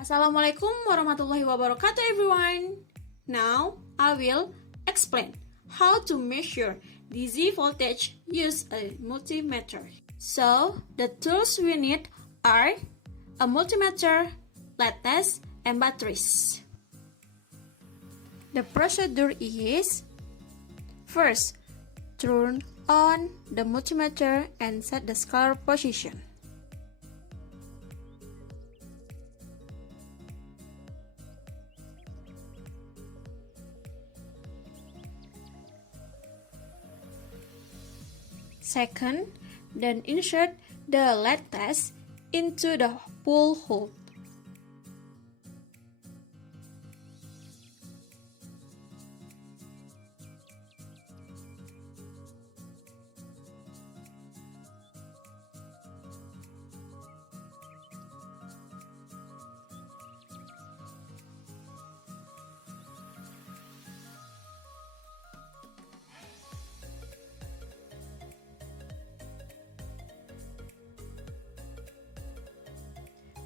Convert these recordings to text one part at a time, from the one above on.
Assalamualaikum warahmatullahi wabarakatuh everyone. Now I will explain how to measure DC voltage use a multimeter. So the tools we need are a multimeter, LED test, and batteries. The procedure is: first, turn on the multimeter and set the scalar position. Second, then insert the LED test into the pull hole.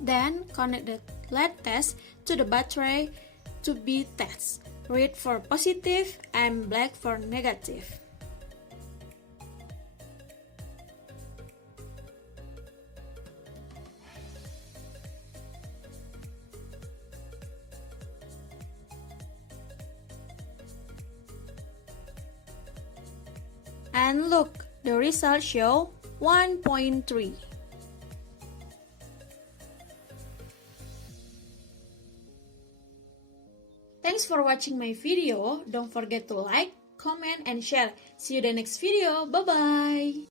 Then connect the LED test to the battery to be tested. Red for positive and black for negative. And look, the results show 1.3. Thanks for watching my video. Don't forget to like, comment, and share. See you in the next video. Bye-bye.